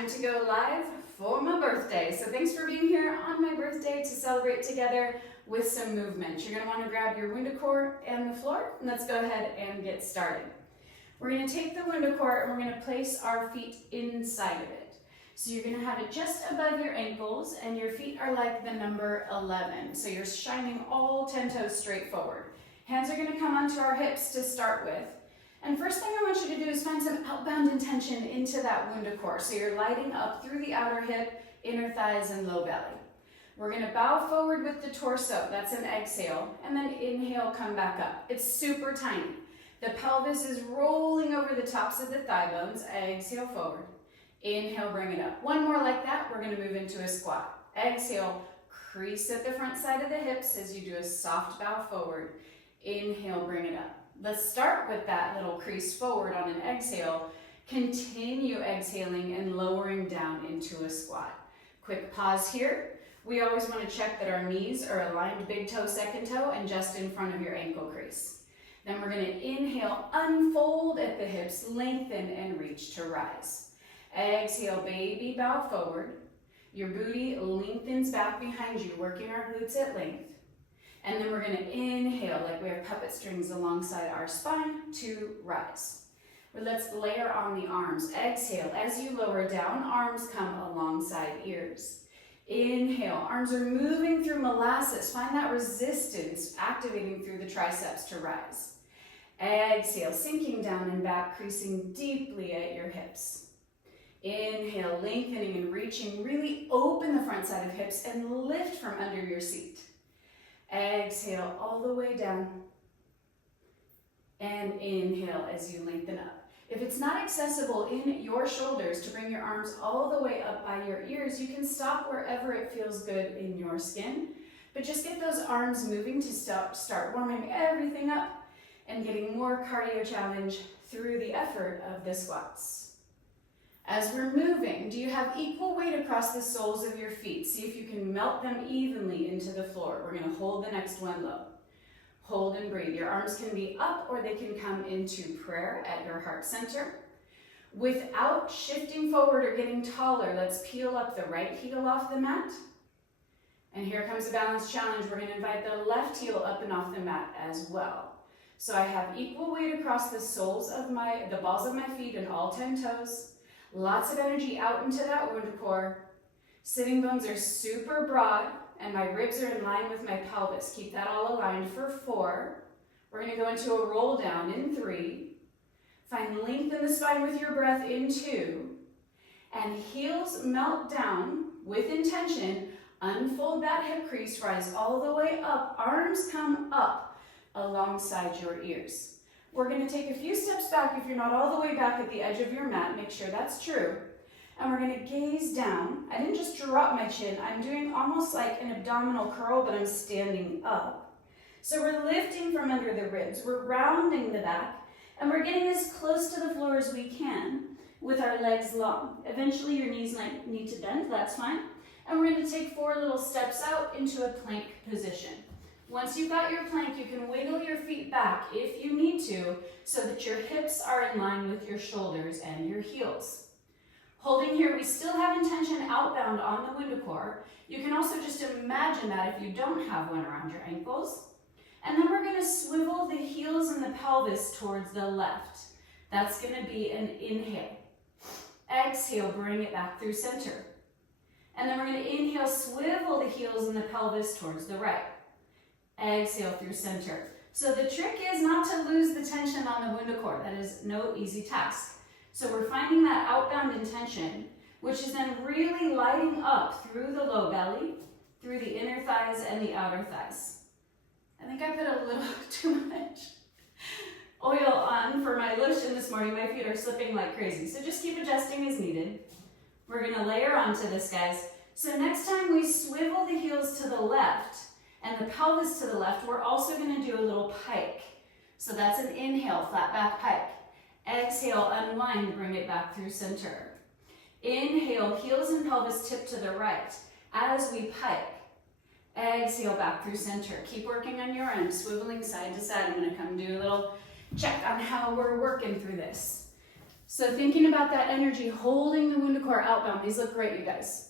time to go live for my birthday. So thanks for being here on my birthday to celebrate together with some movement. You're going to want to grab your WundaCore and the floor, and let's go ahead and get started. We're going to take the WundaCore and we're going to place our feet inside of it. So you're going to have it just above your ankles, and your feet are like the number 11. So you're shining all 10 toes straight forward. Hands are going to come onto our hips to start with. And first thing I want you to do is find some outbound intention into that WundaCore. So you're lighting up through the outer hip, inner thighs, and low belly. We're going to bow forward with the torso. That's an exhale. And then inhale, come back up. It's super tiny. The pelvis is rolling over the tops of the thigh bones. Exhale forward. Inhale, bring it up. One more like that. We're going to move into a squat. Exhale, crease at the front side of the hips as you do a soft bow forward. Inhale, bring it up. Let's start with that little crease forward on an exhale. Continue exhaling and lowering down into a squat. Quick pause here. We always want to check that our knees are aligned, big toe, second toe, and just in front of your ankle crease. Then we're going to inhale, unfold at the hips, lengthen and reach to rise. Exhale, baby bow forward. Your booty lengthens back behind you, working our glutes at length. And then we're going to inhale like we have puppet strings alongside our spine to rise. Let's layer on the arms. Exhale. As you lower down, arms come alongside ears. Inhale. Arms are moving through molasses. Find that resistance activating through the triceps to rise. Exhale. Sinking down and back, creasing deeply at your hips. Inhale. Lengthening and reaching. Really open the front side of hips and lift from under your seat. Exhale all the way down, and inhale as you lengthen up. If it's not accessible in your shoulders to bring your arms all the way up by your ears, you can stop wherever it feels good in your skin, but just get those arms moving to start warming everything up and getting more cardio challenge through the effort of the squats. As we're moving, do you have equal weight across the soles of your feet? See if you can melt them evenly into the floor. We're going to hold the next one low. Hold and breathe. Your arms can be up or they can come into prayer at your heart center. Without shifting forward or getting taller, let's peel up the right heel off the mat. And here comes the balance challenge. We're going to invite the left heel up and off the mat as well. So I have equal weight across the soles of the balls of my feet and all 10 toes. Lots of energy out into that WundaCore. Sitting bones are super broad and my ribs are in line with my pelvis. Keep that all aligned for 4. We're going to go into a roll down in 3. Find length in the spine with your breath in 2. And heels melt down with intention. Unfold that hip crease, rise all the way up. Arms come up alongside your ears. We're going to take a few steps back. If you're not all the way back at the edge of your mat, make sure that's true. And we're going to gaze down. I didn't just drop my chin. I'm doing almost like an abdominal curl, but I'm standing up. So we're lifting from under the ribs. We're rounding the back, and we're getting as close to the floor as we can with our legs long. Eventually, your knees might need to bend. That's fine. And we're going to take 4 little steps out into a plank position. Once you've got your plank, you can wiggle your feet back if you need to so that your hips are in line with your shoulders and your heels. Holding here, we still have intention outbound on the WundaCore. You can also just imagine that if you don't have one around your ankles. And then we're going to swivel the heels and the pelvis towards the left. That's going to be an inhale. Exhale, bring it back through center. And then we're going to inhale, swivel the heels and the pelvis towards the right. Exhale through center. So the trick is not to lose the tension on the WundaCore. That is no easy task. So we're finding that outbound intention, which is then really lighting up through the low belly, through the inner thighs and the outer thighs. I think I put a little too much oil on for my lotion this morning. My feet are slipping like crazy. So just keep adjusting as needed. We're going to layer onto this, guys. So next time we swivel the heels to the left, and the pelvis to the left, we're also going to do a little pike. So that's an inhale, flat back pike. Exhale, unwind, bring it back through center. Inhale, heels and pelvis tip to the right as we pike. Exhale, back through center. Keep working on your end, swiveling side to side. I'm going to come do a little check on how we're working through this. So thinking about that energy, holding the WundaCore outbound, these look great, you guys.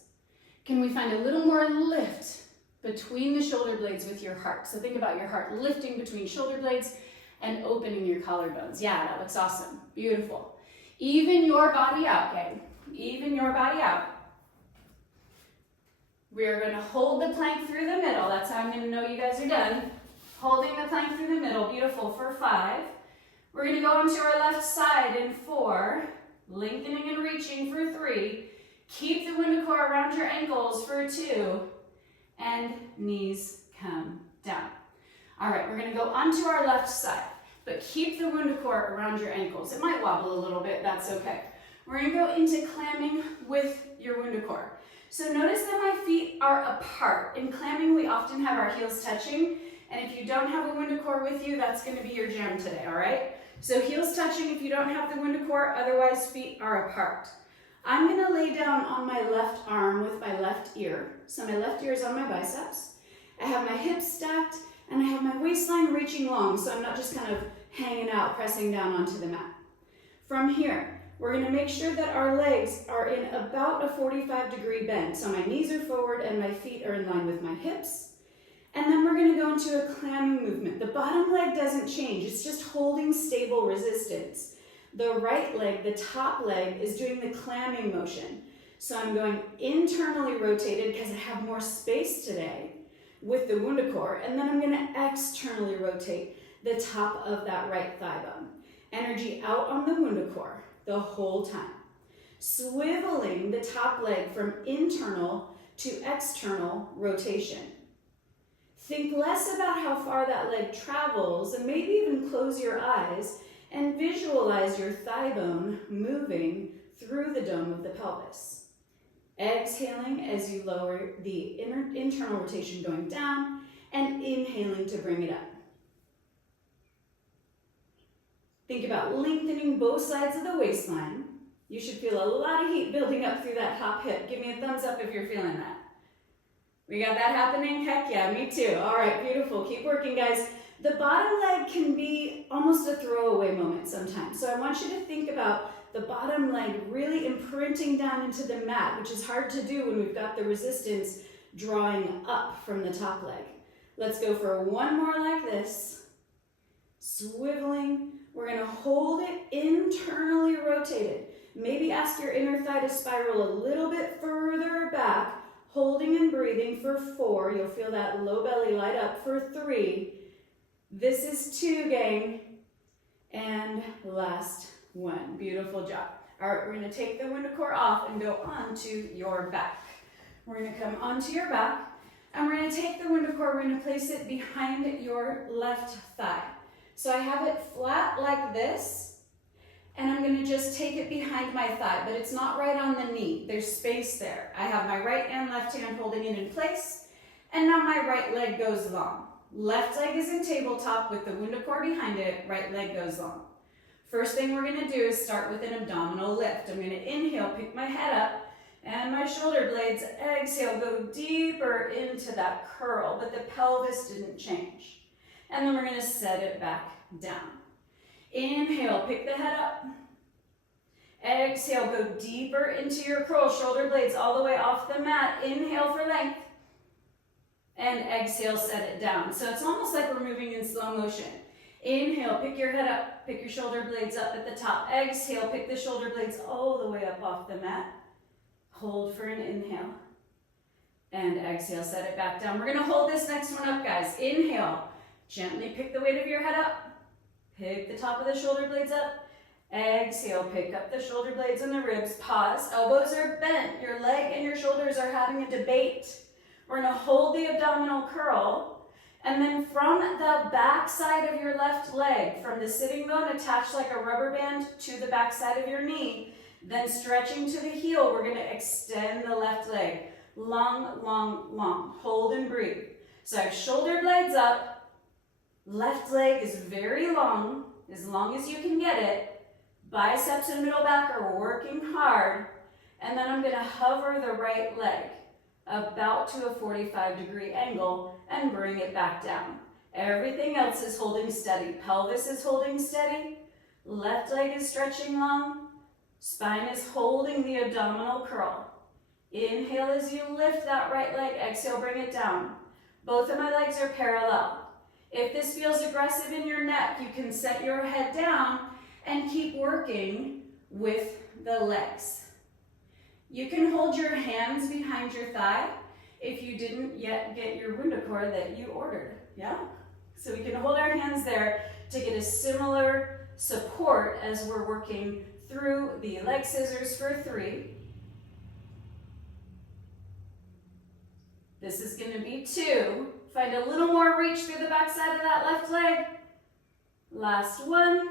Can we find a little more lift between the shoulder blades with your heart? So think about your heart lifting between shoulder blades and opening your collarbones. Yeah, that looks awesome. Beautiful. Even your body out, gang. Even your body out. We're going to hold the plank through the middle. That's how I'm going to know you guys are done. Holding the plank through the middle. Beautiful. For 5. We're going to go onto our left side in 4. Lengthening and reaching for 3. Keep the WundaCore around your ankles for 2. And knees come down. All right, we're going to go onto our left side, but keep the WundaCore around your ankles. It might wobble a little bit, that's okay. We're going to go into clamming with your WundaCore. So notice that my feet are apart. In clamming, we often have our heels touching, and if you don't have a WundaCore with you, that's going to be your jam today, all right? So heels touching if you don't have the WundaCore, otherwise feet are apart. I'm going to lay down on my left arm with my left ear. So my left ear is on my biceps. I have my hips stacked, and I have my waistline reaching long, so I'm not just kind of hanging out, pressing down onto the mat. From here, we're going to make sure that our legs are in about a 45-degree bend. So my knees are forward and my feet are in line with my hips. And then we're going to go into a clamming movement. The bottom leg doesn't change. It's just holding stable resistance. The right leg, the top leg, is doing the clamming motion. So I'm going internally rotated because I have more space today with the WundaCore, and then I'm going to externally rotate the top of that right thigh bone. Energy out on the WundaCore the whole time. Swiveling the top leg from internal to external rotation. Think less about how far that leg travels, and maybe even close your eyes and visualize your thigh bone moving through the dome of the pelvis. Exhaling as you lower the internal rotation going down, and inhaling to bring it up. Think about lengthening both sides of the waistline. You should feel a lot of heat building up through that top hip. Give me a thumbs up if you're feeling that. We got that happening? Heck yeah, me too. All right, beautiful. Keep working, guys. The bottom leg can be almost a throwaway moment sometimes. So I want you to think about the bottom leg really imprinting down into the mat, which is hard to do when we've got the resistance drawing up from the top leg. Let's go for one more like this. Swiveling. We're going to hold it internally rotated. Maybe ask your inner thigh to spiral a little bit further back, holding and breathing for 4. You'll feel that low belly light up for 3. This is 2, gang. And last 1. Beautiful job. All right, we're going to take the WundaCore off and go onto your back. We're going to come onto your back, and we're going to take the WundaCore, we're going to place it behind your left thigh. So I have it flat like this, and I'm going to just take it behind my thigh, but it's not right on the knee. There's space there. I have my right and left hand holding it in place, and now my right leg goes long. Left leg is in tabletop with the WundaCore behind it, right leg goes long. First thing we're going to do is start with an abdominal lift. I'm going to inhale, pick my head up, and my shoulder blades. Exhale, go deeper into that curl, but the pelvis didn't change. And then we're going to set it back down. Inhale, pick the head up. Exhale, go deeper into your curl, shoulder blades all the way off the mat. Inhale for length. And exhale, set it down. So it's almost like we're moving in slow motion. Inhale, pick your head up, pick your shoulder blades up at the top. Exhale, pick the shoulder blades all the way up off the mat. Hold for an inhale. And exhale, set it back down. We're going to hold this next one up, guys. Inhale. Gently pick the weight of your head up. Pick the top of the shoulder blades up. Exhale, pick up the shoulder blades and the ribs. Pause. Elbows are bent. Your leg and your shoulders are having a debate. We're going to hold the abdominal curl. And then from the back side of your left leg, from the sitting bone attached like a rubber band to the back side of your knee, then stretching to the heel, we're going to extend the left leg. Long, long, long. Hold and breathe. So I have shoulder blades up. Left leg is very long, as long as you can get it. Biceps and middle back are working hard. And then I'm going to hover the right leg about to a 45-degree angle and bring it back down. Everything else is holding steady. Pelvis is holding steady. Left leg is stretching long. Spine is holding the abdominal curl. Inhale as you lift that right leg, exhale, bring it down. Both of my legs are parallel. If this feels aggressive in your neck, you can set your head down and keep working with the legs. You can hold your hands behind your thigh if you didn't yet get your WundaCore that you ordered, yeah? So we can hold our hands there to get a similar support as we're working through the leg scissors for 3. This is going to be 2. Find a little more reach through the back side of that left leg. Last 1.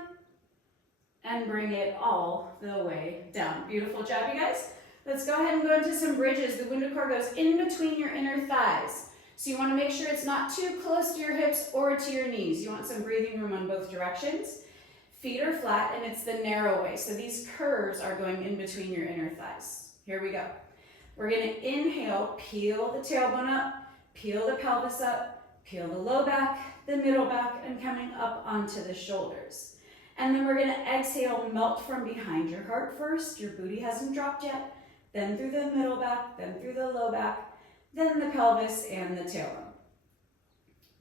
And bring it all the way down. Beautiful job, you guys. Let's go ahead and go into some bridges. The WundaCore goes in between your inner thighs. So you want to make sure it's not too close to your hips or to your knees. You want some breathing room on both directions. Feet are flat and it's the narrow way. So these curves are going in between your inner thighs. Here we go. We're going to inhale, peel the tailbone up, peel the pelvis up, peel the low back, the middle back, and coming up onto the shoulders. And then we're going to exhale, melt from behind your heart first. Your booty hasn't dropped yet. Then through the middle back, then through the low back, then the pelvis and the tailbone.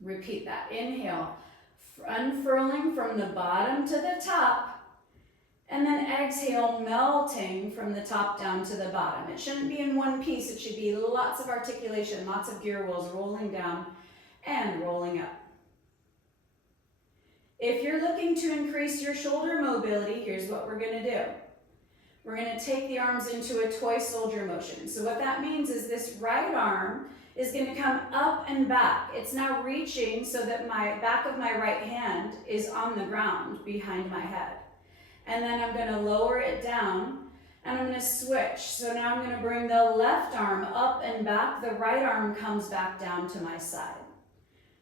Repeat that. Inhale, unfurling from the bottom to the top, and then exhale, melting from the top down to the bottom. It shouldn't be in one piece. It should be lots of articulation, lots of gear wheels rolling down and rolling up. If you're looking to increase your shoulder mobility, here's what we're going to do. We're going to take the arms into a toy soldier motion. So what that means is this right arm is going to come up and back. It's now reaching so that my back of my right hand is on the ground behind my head. And then I'm going to lower it down and I'm going to switch. So now I'm going to bring the left arm up and back. The right arm comes back down to my side.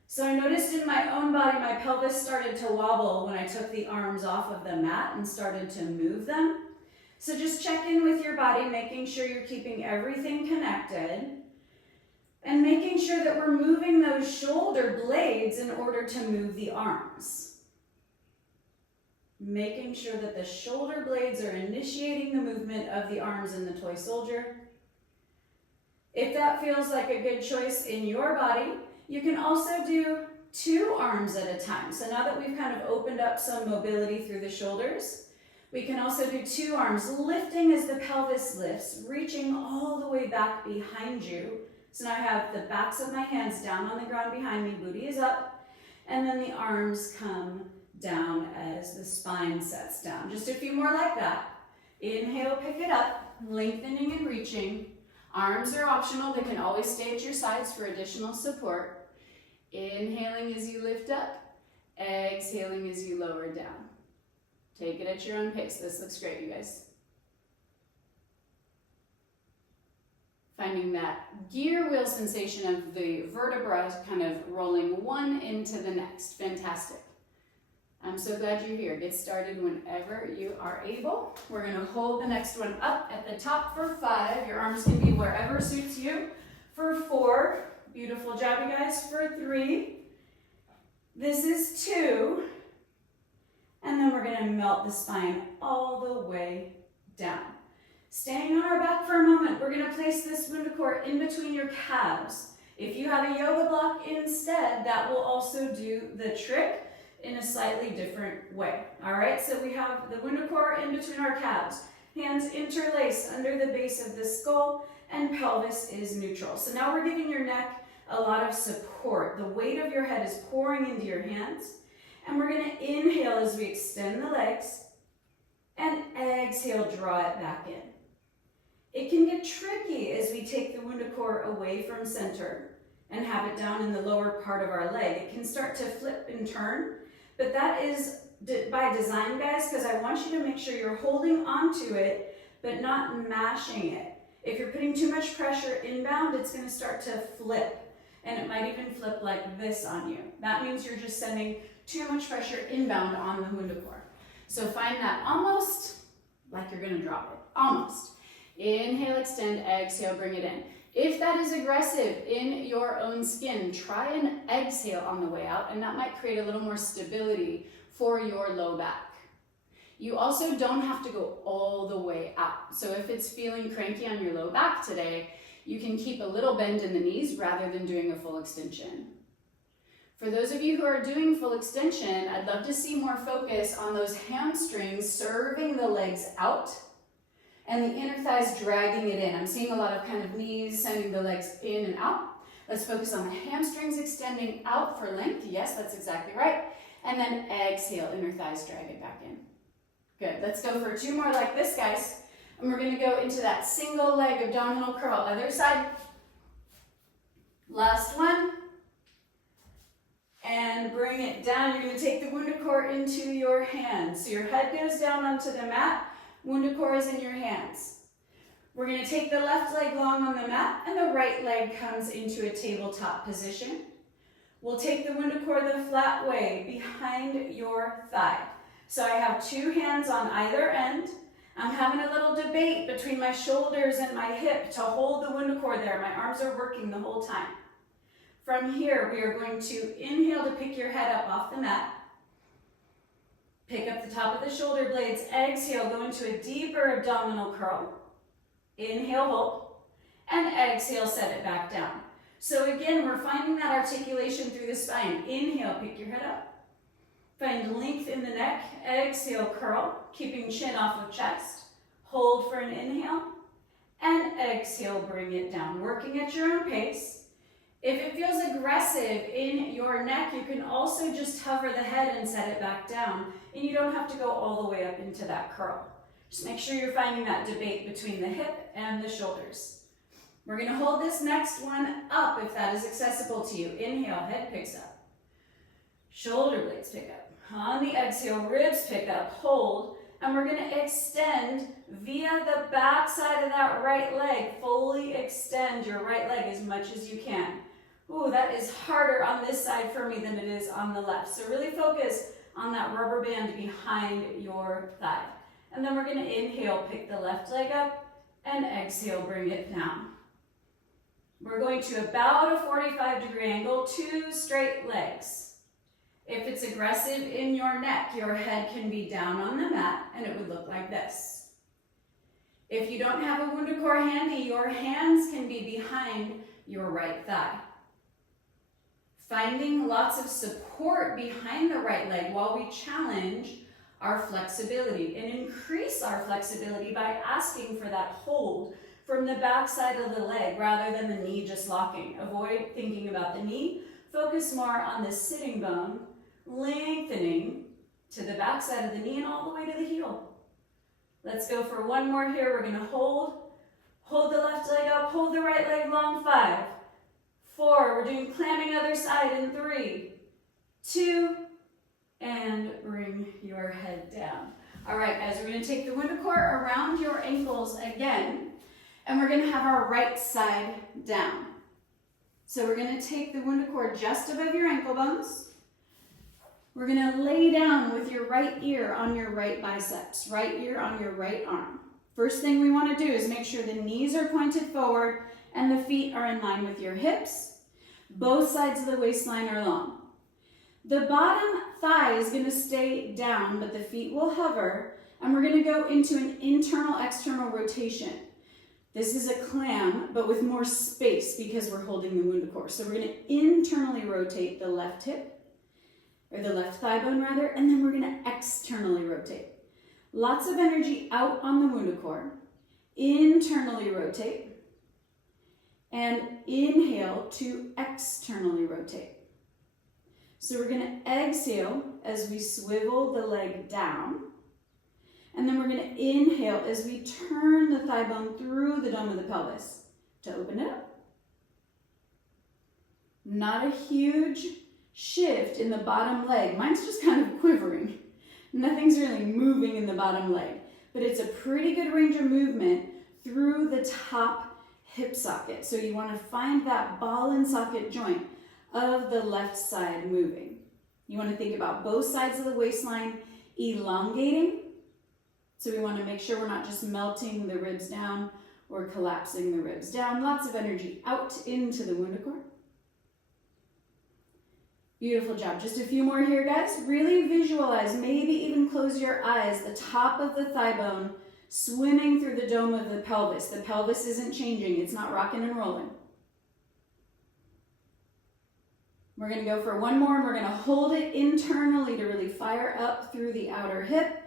So I noticed in my own body, my pelvis started to wobble when I took the arms off of the mat and started to move them. So just check in with your body, making sure you're keeping everything connected and making sure that we're moving those shoulder blades in order to move the arms. Making sure that the shoulder blades are initiating the movement of the arms in the toy soldier. If that feels like a good choice in your body, you can also do 2 arms at a time. So now that we've kind of opened up some mobility through the shoulders, we can also do 2 arms, lifting as the pelvis lifts, reaching all the way back behind you. So now I have the backs of my hands down on the ground behind me, booty is up, and then the arms come down as the spine sets down. Just a few more like that. Inhale, pick it up, lengthening and reaching. Arms are optional, they can always stay at your sides for additional support. Inhaling as you lift up, exhaling as you lower down. Take it at your own pace. This looks great, you guys. Finding that gear wheel sensation of the vertebra kind of rolling one into the next. Fantastic. I'm so glad you're here. Get started whenever you are able. We're going to hold the next one up at the top for 5. Your arms can be wherever suits you. For 4. Beautiful job, you guys. For 3. This is 2. And then we're going to melt the spine all the way down. Staying on our back for a moment, we're going to place this WundaCore in between your calves. If you have a yoga block instead, that will also do the trick in a slightly different way. All right, so we have the WundaCore in between our calves. Hands interlace under the base of the skull and pelvis is neutral. So now we're giving your neck a lot of support. The weight of your head is pouring into your hands. And we're going to inhale as we extend the legs and exhale, draw it back in. It can get tricky as we take the WundaCore away from center and have it down in the lower part of our leg. It can start to flip and turn, but that is by design, guys, because I want you to make sure you're holding onto it, but not mashing it. If you're putting too much pressure inbound, it's going to start to flip, and it might even flip like this on you. That means you're just sending too much pressure inbound on the WundaCore. So find that almost like you're going to drop it. Almost. Inhale, extend, exhale, bring it in. If that is aggressive in your own skin, try and exhale on the way out, and that might create a little more stability for your low back. You also don't have to go all the way out. So if it's feeling cranky on your low back today, you can keep a little bend in the knees rather than doing a full extension. For those of you who are doing full extension, I'd love to see more focus on those hamstrings serving the legs out and the inner thighs dragging it in. I'm seeing a lot of kind of knees sending the legs in and out. Let's focus on the hamstrings extending out for length. Yes, that's exactly right. And then exhale, inner thighs drag it back in. Good, let's go for 2 more like this, guys. And we're gonna go into that single leg abdominal curl. Other side. Last one. And bring it down. You're gonna take the WundaCore into your hands. So your head goes down onto the mat. WundaCore is in your hands. We're gonna take the left leg long on the mat and the right leg comes into a tabletop position. We'll take the WundaCore the flat way behind your thigh. So I have 2 hands on either end. I'm having a little debate between my shoulders and my hip to hold the WundaCore there. My arms are working the whole time. From here, we are going to inhale to pick your head up off the mat. Pick up the top of the shoulder blades. Exhale, go into a deeper abdominal curl. Inhale, hold. And exhale, set it back down. So again, we're finding that articulation through the spine. Inhale, pick your head up. Find length in the neck. Exhale, curl, keeping chin off of chest. Hold for an inhale. And exhale, bring it down. Working at your own pace. If it feels aggressive in your neck, you can also just hover the head and set it back down. And you don't have to go all the way up into that curl. Just make sure you're finding that debate between the hip and the shoulders. We're going to hold this next one up if that is accessible to you. Inhale, head picks up. Shoulder blades pick up. On the exhale, ribs pick up, hold. And we're going to extend via the back side of that right leg. Fully extend your right leg as much as you can. Ooh, that is harder on this side for me than it is on the left. So really focus on that rubber band behind your thigh. And then we're going to inhale, pick the left leg up, and exhale, bring it down. We're going to about a 45-degree angle, 2 straight legs. If it's aggressive in your neck, your head can be down on the mat, and it would look like this. If you don't have a WundaCore handy, your hands can be behind your right thigh. Finding lots of support behind the right leg while we challenge our flexibility and increase our flexibility by asking for that hold from the back side of the leg rather than the knee just locking. Avoid thinking about the knee. Focus more on the sitting bone, lengthening to the back side of the knee and all the way to the heel. Let's go for 1 more here. We're going to hold the left leg up, hold the right leg long, 5, 4, we're doing clamming other side in 3, 2, and bring your head down. All right, guys, we're going to take the WundaCore around your ankles again, and we're going to have our right side down. So we're going to take the WundaCore just above your ankle bones. We're going to lay down with your right ear on your right biceps, right ear on your right arm. First thing we want to do is make sure the knees are pointed forward and the feet are in line with your hips. Both sides of the waistline are long. The bottom thigh is going to stay down, but the feet will hover, and we're going to go into an internal-external rotation. This is a clam, but with more space because we're holding the WundaCore. So we're going to internally rotate the left hip, or the left thigh bone rather, and then we're going to externally rotate. Lots of energy out on the WundaCore. Internally rotate. And inhale to externally rotate. So we're going to exhale as we swivel the leg down. And then we're going to inhale as we turn the thigh bone through the dome of the pelvis to open it up. Not a huge shift in the bottom leg. Mine's just kind of quivering. Nothing's really moving in the bottom leg, but it's a pretty good range of movement through the top hip socket. So you want to find that ball and socket joint of the left side moving. You want to think about both sides of the waistline elongating. So we want to make sure we're not just melting the ribs down or collapsing the ribs down. Lots of energy out into the WundaCore. Beautiful job. Just a few more here, guys. Really visualize, maybe even close your eyes, the top of the thigh bone swimming through the dome of the pelvis. The pelvis isn't changing. It's not rocking and rolling. We're going to go for one more, and we're going to hold it internally to really fire up through the outer hip.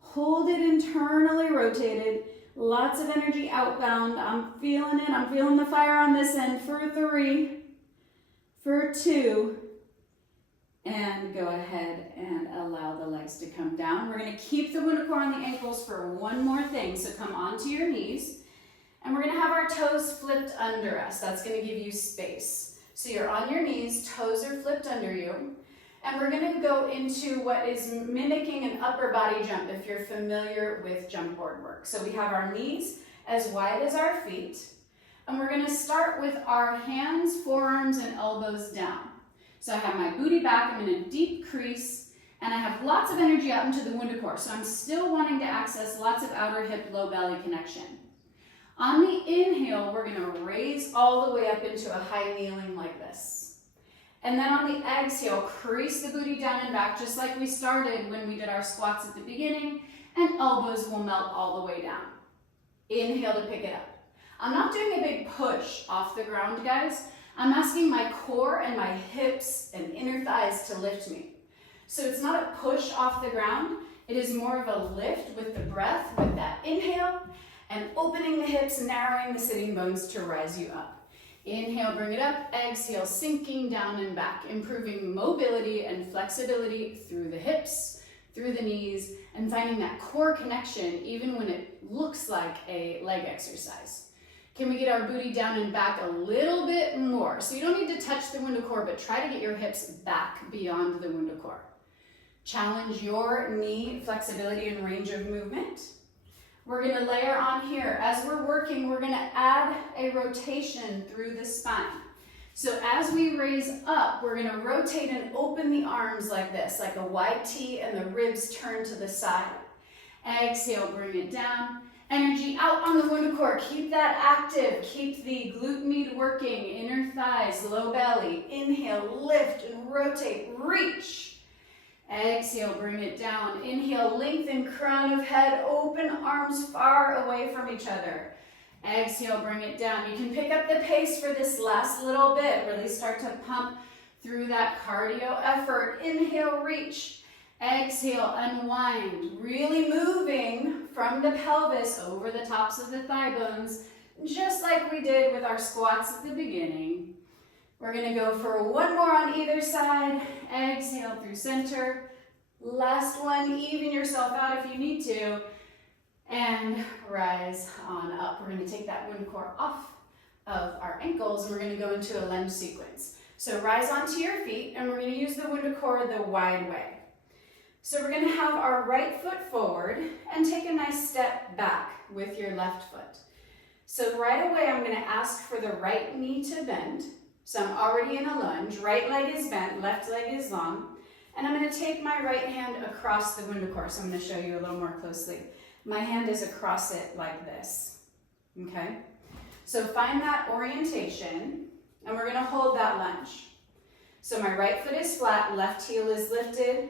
Hold it internally rotated. Lots of energy outbound. I'm feeling it. I'm feeling the fire on this end. For 3, for 2, and go ahead and allow the legs to come down. We're going to keep the WundaCore on the ankles for one more thing. So come onto your knees, and we're going to have our toes flipped under us. That's going to give you space. So you're on your knees, toes are flipped under you, and we're going to go into what is mimicking an upper body jump if you're familiar with jump board work. So we have our knees as wide as our feet, and we're going to start with our hands, forearms, and elbows down. So I have my booty back, I'm in a deep crease, and I have lots of energy out into the WundaCore. So I'm still wanting to access lots of outer hip, low belly connection. On the inhale, we're going to raise all the way up into a high kneeling like this. And then on the exhale, crease the booty down and back just like we started when we did our squats at the beginning, and elbows will melt all the way down. Inhale to pick it up. I'm not doing a big push off the ground, guys. I'm asking my core and my hips and inner thighs to lift me. So it's not a push off the ground. It is more of a lift with the breath, with that inhale, and opening the hips, narrowing the sitting bones to rise you up. Inhale, bring it up. Exhale, sinking down and back, improving mobility and flexibility through the hips, through the knees, and finding that core connection even when it looks like a leg exercise. Can we get our booty down and back a little bit more? So you don't need to touch the WundaCore, but try to get your hips back beyond the WundaCore. Challenge your knee flexibility and range of movement. We're going to layer on here. As we're working, we're going to add a rotation through the spine. So as we raise up, we're going to rotate and open the arms like this, like a wide T, and the ribs turn to the side. Exhale, bring it down. Energy out on the WundaCore. Keep that active. Keep the glute med working. Inner thighs, low belly. Inhale, lift and rotate. Reach. Exhale, bring it down. Inhale, lengthen crown of head, open arms far away from each other. Exhale, bring it down. You can pick up the pace for this last little bit. Really start to pump through that cardio effort. Inhale, reach. Exhale, unwind. Really moving from the pelvis over the tops of the thigh bones, just like we did with our squats at the beginning. We're going to go for one more on either side. Exhale through center. Last one, even yourself out if you need to. And rise on up. We're going to take that WundaCore off of our ankles, and we're going to go into a lunge sequence. So rise onto your feet, and we're going to use the WundaCore the wide way. So we're going to have our right foot forward and take a nice step back with your left foot. So right away, I'm going to ask for the right knee to bend. So I'm already in a lunge. Right leg is bent, left leg is long. And I'm going to take my right hand across the WundaCore. So I'm going to show you a little more closely. My hand is across it like this. Okay? So find that orientation, and we're going to hold that lunge. So my right foot is flat, left heel is lifted.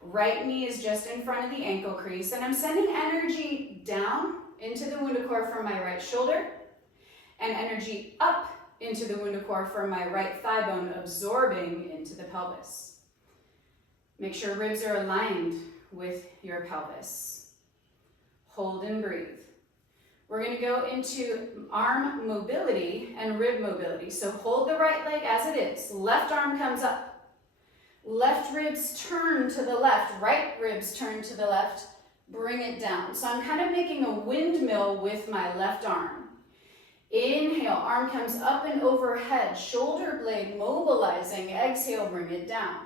Right knee is just in front of the ankle crease, and I'm sending energy down into the WundaCore from my right shoulder, and energy up into the WundaCore from my right thigh bone, absorbing into the pelvis. Make sure ribs are aligned with your pelvis. Hold and breathe. We're going to go into arm mobility and rib mobility. So hold the right leg as it is. Left arm comes up. Left ribs turn to the left, right ribs turn to the left, bring it down. So I'm kind of making a windmill with my left arm. Inhale, arm comes up and overhead, shoulder blade mobilizing. Exhale, bring it down.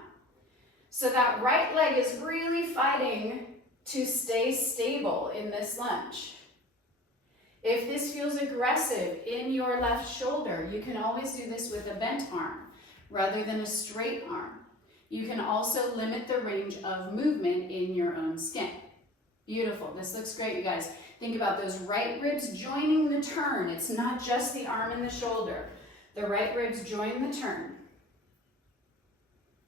So that right leg is really fighting to stay stable in this lunge. If this feels aggressive in your left shoulder, you can always do this with a bent arm rather than a straight arm. You can also limit the range of movement in your own skin. Beautiful. This looks great, you guys. Think about those right ribs joining the turn. It's not just the arm and the shoulder. The right ribs join the turn.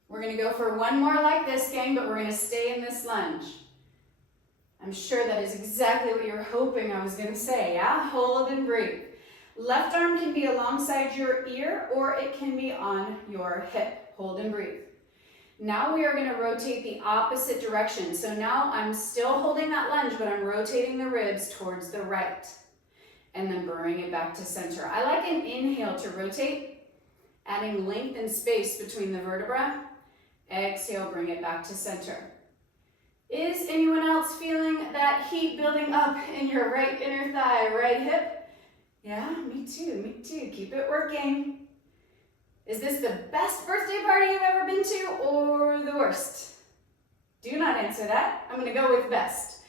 We're gonna go for one more like this, gang, but we're gonna stay in this lunge. I'm sure that is exactly what you're hoping I was gonna say, yeah? Hold and breathe. Left arm can be alongside your ear or it can be on your hip. Hold and breathe. Now we are gonna rotate the opposite direction. So now I'm still holding that lunge, but I'm rotating the ribs towards the right. And then bring it back to center. I like an inhale to rotate, adding length and space between the vertebrae. Exhale, bring it back to center. Is anyone else feeling that heat building up in your right inner thigh, right hip? Yeah, me too, me too. Keep it working. Is this the best birthday party you've ever been to or the worst? Do not answer that. I'm gonna go with best.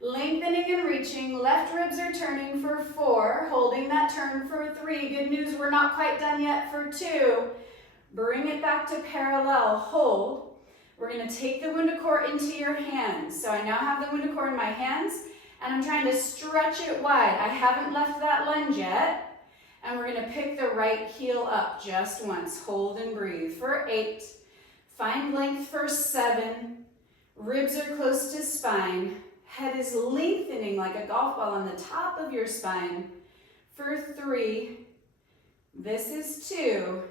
Lengthening and reaching, left ribs are turning for 4, holding that turn for 3. Good news, we're not quite done yet for 2. Bring it back to parallel, hold. We're gonna take the WundaCore into your hands. So I now have the WundaCore in my hands and I'm trying to stretch it wide. I haven't left that lunge yet. And we're gonna pick the right heel up just once. Hold and breathe for 8. Find length for 7. Ribs are close to spine. Head is lengthening like a golf ball on the top of your spine for 3. This is 2.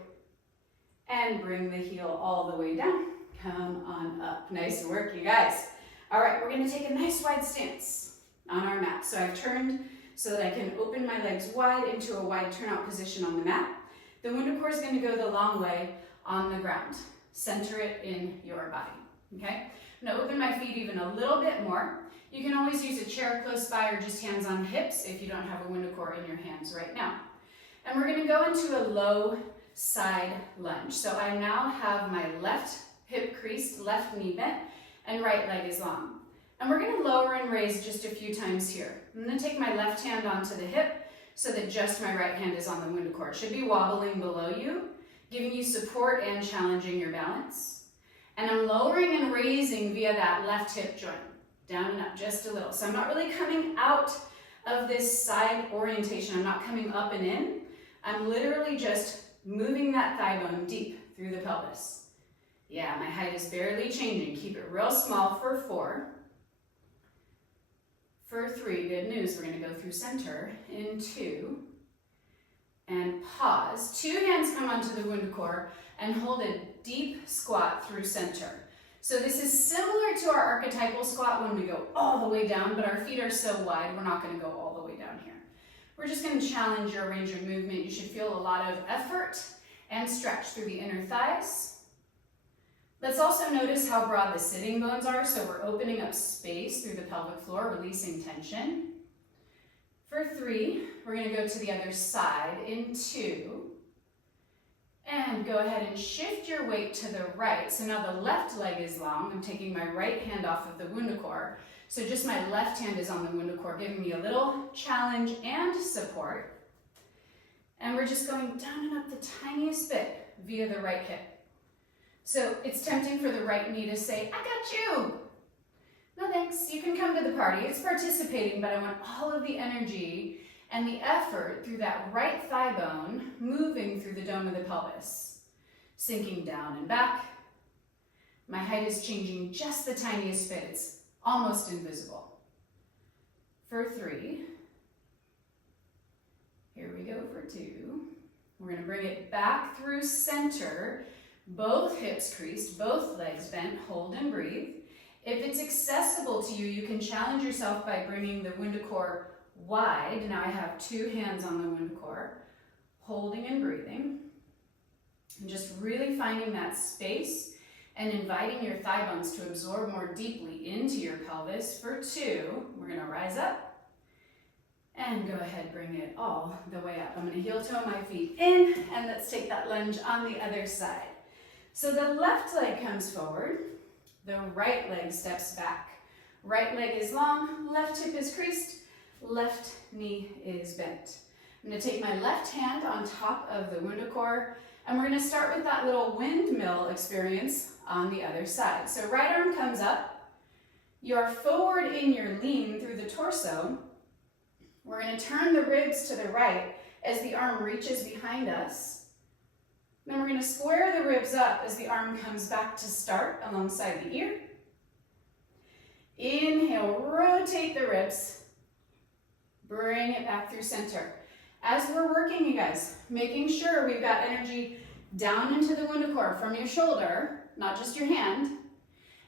And bring the heel all the way down. Come on up. Nice work, you guys. All right, we're gonna take a nice wide stance on our mat. So I've turned so that I can open my legs wide into a wide turnout position on the mat. The WundaCore is gonna go the long way on the ground. Center it in your body, okay? I'm gonna open my feet even a little bit more. You can always use a chair close by or just hands on hips if you don't have a WundaCore in your hands right now. And we're gonna go into a low side lunge. So I now have my left hip creased, left knee bent, and right leg is long. And we're gonna lower and raise just a few times here. I'm gonna take my left hand onto the hip so that just my right hand is on the WundaCore. It should be wobbling below you, giving you support and challenging your balance. And I'm lowering and raising via that left hip joint, down and up just a little. So I'm not really coming out of this side orientation. I'm not coming up and in. I'm literally just moving that thigh bone deep through the pelvis. Yeah, my height is barely changing. Keep it real small for 4. For 3, good news, we're gonna go through center in 2. And pause. 2 hands come onto the WundaCore and hold a deep squat through center. So this is similar to our archetypal squat when we go all the way down, but our feet are so wide, we're not gonna go all the way down here. We're just gonna challenge your range of movement. You should feel a lot of effort and stretch through the inner thighs. Let's also notice how broad the sitting bones are, so we're opening up space through the pelvic floor, releasing tension. For 3, we're gonna go to the other side in 2. And go ahead and shift your weight to the right. So now the left leg is long. I'm taking my right hand off of the WundaCore. So just my left hand is on the WundaCore, giving me a little challenge and support. And we're just going down and up the tiniest bit via the right hip. So it's tempting for the right knee to say, I got you. No thanks, you can come to the party. It's participating, but I want all of the energy and the effort through that right thigh bone moving through the dome of the pelvis. Sinking down and back. My height is changing just the tiniest bit. It's almost invisible. For 3. Here we go for 2. We're gonna bring it back through center. Both hips creased, both legs bent, hold and breathe. If it's accessible to you, you can challenge yourself by bringing the WundaCore wide. Now I have 2 hands on the WundaCore, holding and breathing. And just really finding that space and inviting your thigh bones to absorb more deeply into your pelvis. For 2, we're gonna rise up and go ahead, bring it all the way up. I'm gonna heel toe my feet in, and let's take that lunge on the other side. So the left leg comes forward, the right leg steps back. Right leg is long, left hip is creased, left knee is bent. I'm gonna take my left hand on top of the WundaCore, and we're gonna start with that little windmill experience on the other side. So right arm comes up, you're forward in your lean through the torso. We're gonna turn the ribs to the right as the arm reaches behind us. Then we're going to square the ribs up as the arm comes back to start alongside the ear. Inhale, rotate the ribs. Bring it back through center. As we're working, you guys, making sure we've got energy down into the WundaCore from your shoulder, not just your hand.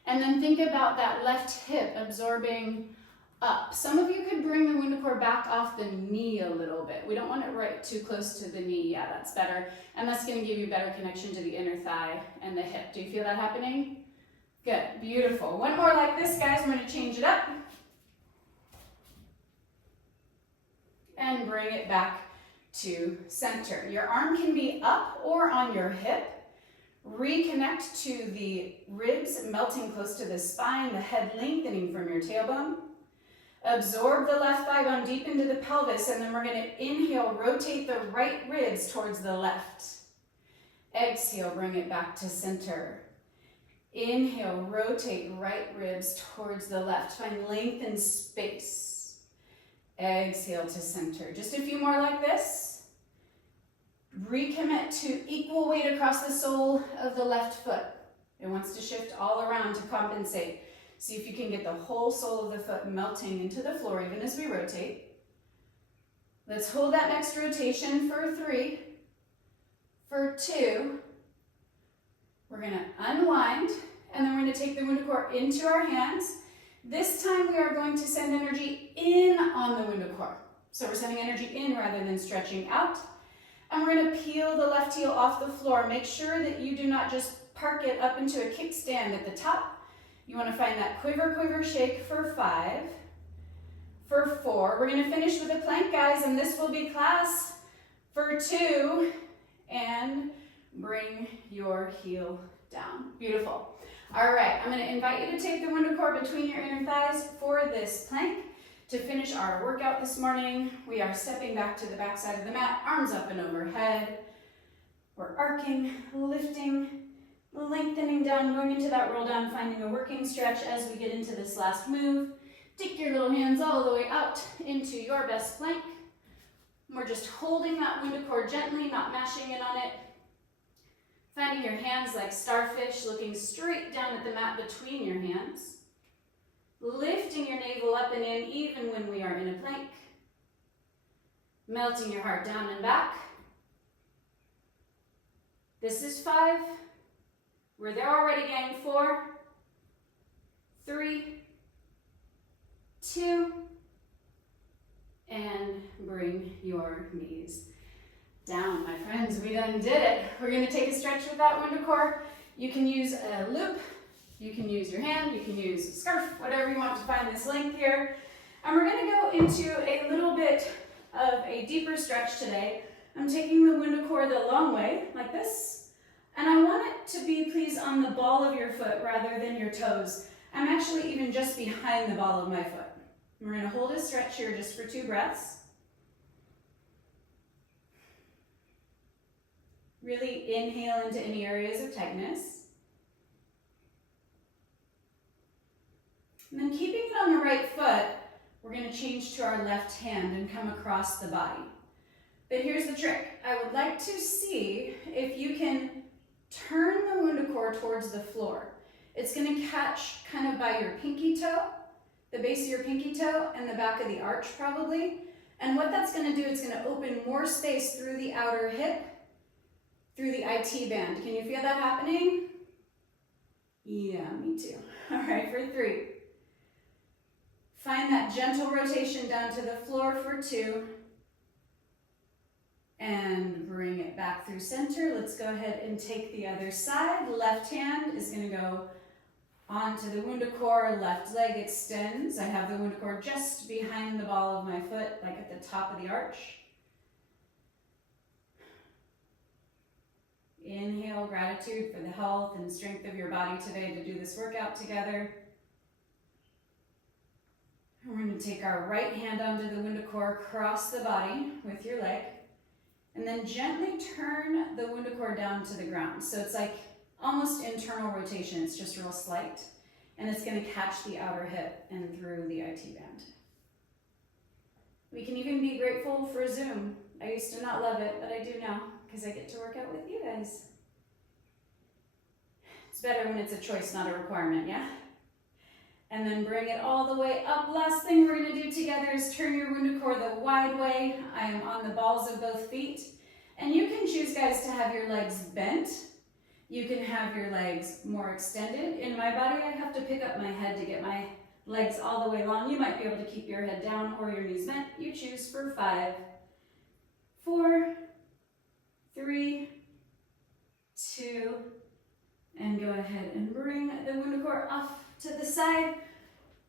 And then think about that left hip absorbing up. Some of you could bring the WundaCore back off the knee a little bit. We don't want it right too close to the knee. Yeah, that's better. And that's going to give you better connection to the inner thigh and the hip. Do you feel that happening? Good, beautiful. One more like this, guys. We're going to change it up. And bring it back to center. Your arm can be up or on your hip. Reconnect to the ribs melting close to the spine, the head lengthening from your tailbone. Absorb the left thigh bone deep into the pelvis, and then we're going to inhale, rotate the right ribs towards the left. Exhale, bring it back to center. Inhale, rotate right ribs towards the left. Find length and space. Exhale to center. Just a few more like this. Recommit to equal weight across the sole of the left foot. It wants to shift all around to compensate. See if you can get the whole sole of the foot melting into the floor even as we rotate. Let's hold that next rotation for 3, for 2. We're going to unwind, and then we're going to take the WundaCore into our hands. This time we are going to send energy in on the WundaCore. So we're sending energy in rather than stretching out. And we're going to peel the left heel off the floor. Make sure that you do not just park it up into a kickstand at the top. You want to find that quiver, quiver, shake for 5, for 4. We're going to finish with a plank, guys, and this will be class for 2. And bring your heel down. Beautiful. All right, I'm going to invite you to take the WundaCore between your inner thighs for this plank. To finish our workout this morning, we are stepping back to the back side of the mat, arms up and overhead. We're arcing, lifting, lengthening down, going into that roll down, finding a working stretch as we get into this last move. Take your little hands all the way out into your best plank. We're just holding that WundaCore gently, not mashing in on it. Finding your hands like starfish, looking straight down at the mat between your hands. Lifting your navel up and in even when we are in a plank. Melting your heart down and back. This is 5. We're there already, gang. 4, 3, 2, and bring your knees down, my friends. We done did it. We're going to take a stretch with that WundaCore. You can use a loop. You can use your hand, you can use a scarf, whatever you want to find this length here. And we're going to go into a little bit of a deeper stretch today. I'm taking the WundaCore the long way, like this. And I want it to be, please, on the ball of your foot rather than your toes. I'm actually even just behind the ball of my foot. We're going to hold a stretch here just for 2 breaths. Really inhale into any areas of tightness. And then keeping it on the right foot, we're going to change to our left hand and come across the body. But here's the trick. I would like to see if you can turn the WundaCore towards the floor. It's going to catch kind of by your pinky toe, the base of your pinky toe, and the back of the arch probably. And what that's going to do, it's going to open more space through the outer hip, through the IT band. Can you feel that happening? Yeah, me too. All right, for 3. Find that gentle rotation down to the floor for 2. And bring it back through center. Let's go ahead and take the other side. Left hand is going to go onto the WundaCore. Left leg extends. I have the WundaCore just behind the ball of my foot, like at the top of the arch. Inhale, gratitude for the health and strength of your body today to do this workout together. We're going to take our right hand onto the WundaCore, cross the body with your leg, and then gently turn the WundaCore down to the ground. So it's like almost internal rotation. It's just real slight, and it's going to catch the outer hip and through the IT band. We can even be grateful for Zoom. I used to not love it, but I do now because I get to work out with you guys. It's better when it's a choice, not a requirement, yeah? And then bring it all the way up. Last thing we're gonna do together is turn your WundaCore the wide way. I am on the balls of both feet. And you can choose, guys, to have your legs bent. You can have your legs more extended. In my body, I have to pick up my head to get my legs all the way long. You might be able to keep your head down or your knees bent. You choose for 5, 4, 3, 2, and go ahead and bring the WundaCore off to the side.